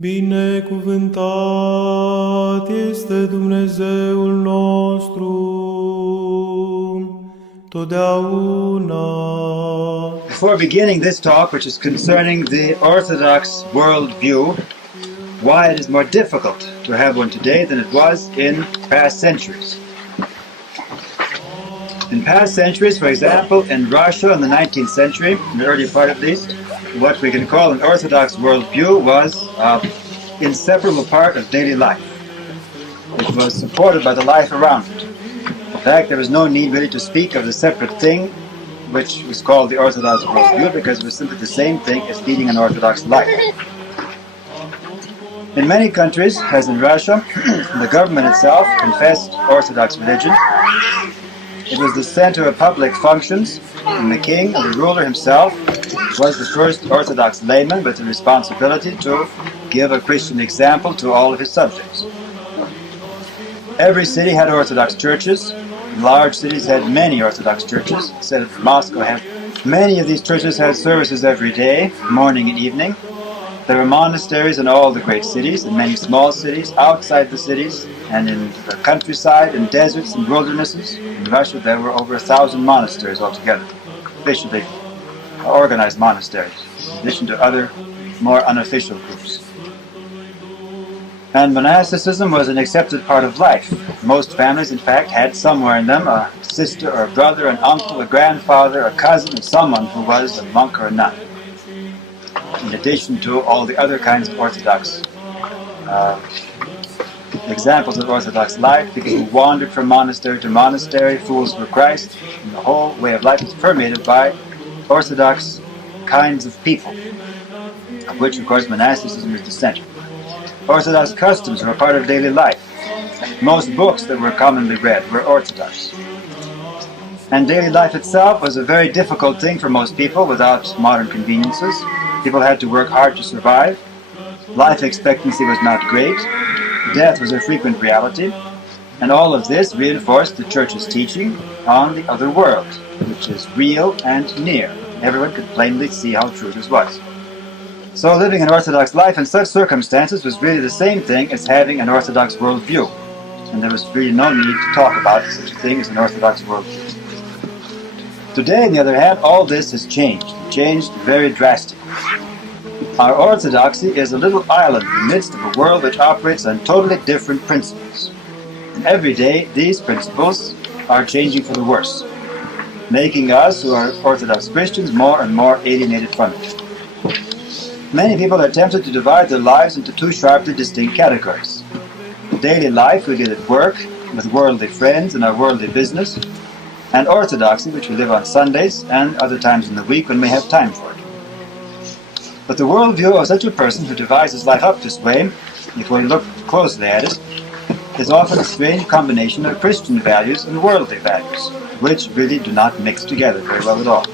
Binecuvântat este Dumnezeul nostru, totdeauna. Before beginning this talk, which is concerning the Orthodox worldview, why it is more difficult to have one today than it was in past centuries. In past centuries, for example, in Russia in the 19th century, in the early part at least, what we can call an Orthodox worldview was an inseparable part of daily life. It was supported by the life around it. In fact, there was no need really to speak of the separate thing, which was called the Orthodox worldview, because it was simply the same thing as leading an Orthodox life. In many countries, as in Russia, the government itself confessed Orthodox religion. It was the center of public functions, and the king, or the ruler himself, was the first Orthodox layman with the responsibility to give a Christian example to all of his subjects. Every city had Orthodox churches. Large cities had many Orthodox churches. Instead of Moscow, many of these churches had services every day, morning and evening. There were monasteries in all the great cities, in many small cities, outside the cities, and in the countryside, in deserts and wildernesses. In Russia, there were over 1,000 monasteries altogether, officially organized monasteries, in addition to other more unofficial groups. And monasticism was an accepted part of life. Most families, in fact, had somewhere in them a sister or a brother, an uncle, a grandfather, a cousin, or someone who was a monk or a nun. In addition to all the other kinds of Orthodox examples of Orthodox life, people who wandered from monastery to monastery, fools for Christ, and the whole way of life is permeated by Orthodox kinds of people, of which, of course, monasticism is the center. Orthodox customs were a part of daily life. Most books that were commonly read were Orthodox. And daily life itself was a very difficult thing for most people without modern conveniences. People had to work hard to survive. Life expectancy was not great. Death was a frequent reality. And all of this reinforced the Church's teaching on the other world, which is real and near. Everyone could plainly see how true this was. So living an Orthodox life in such circumstances was really the same thing as having an Orthodox worldview. And there was really no need to talk about such a thing as an Orthodox worldview. Today, on the other hand, all this has changed very drastically. Our orthodoxy is a little island in the midst of a world which operates on totally different principles. And every day, these principles are changing for the worse, making us, who are Orthodox Christians, more and more alienated from it. Many people are tempted to divide their lives into two sharply distinct categories. Daily life we live at work, with worldly friends and our worldly business, and orthodoxy, which we live on Sundays and other times in the week when we have time for it. But the worldview of such a person who divides his life up this way, if we look closely at it, is often a strange combination of Christian values and worldly values, which really do not mix together very well at all.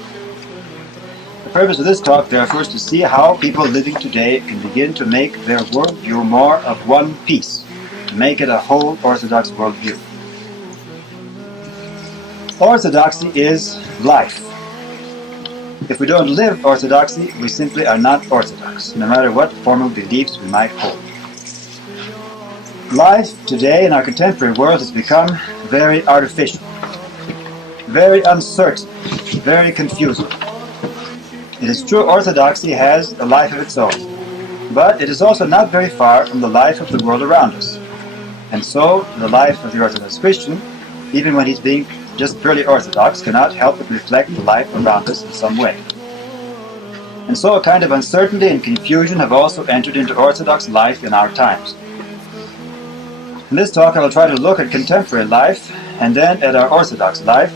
The purpose of this talk, therefore, is to see how people living today can begin to make their worldview more of one piece, to make it a whole Orthodox worldview. Orthodoxy is life. If we don't live Orthodoxy, we simply are not Orthodox, no matter what formal beliefs we might hold. Life today in our contemporary world has become very artificial, very uncertain, very confusing. It is true Orthodoxy has a life of its own, but it is also not very far from the life of the world around us. And so the life of the Orthodox Christian, even when he's being just purely Orthodox, cannot help but reflect the life around us in some way. And so a kind of uncertainty and confusion have also entered into Orthodox life in our times. In this talk I will try to look at contemporary life and then at our Orthodox life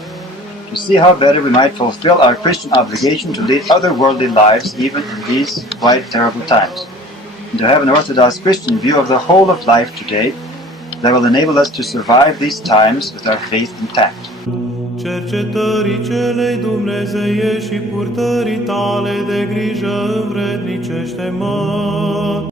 to see how better we might fulfill our Christian obligation to lead other worldly lives even in these quite terrible times, and to have an Orthodox Christian view of the whole of life today that will enable us to survive these times with our faith intact. Cercetării celei dumnezeiești și purtării tale de grijă învrednicește-mă.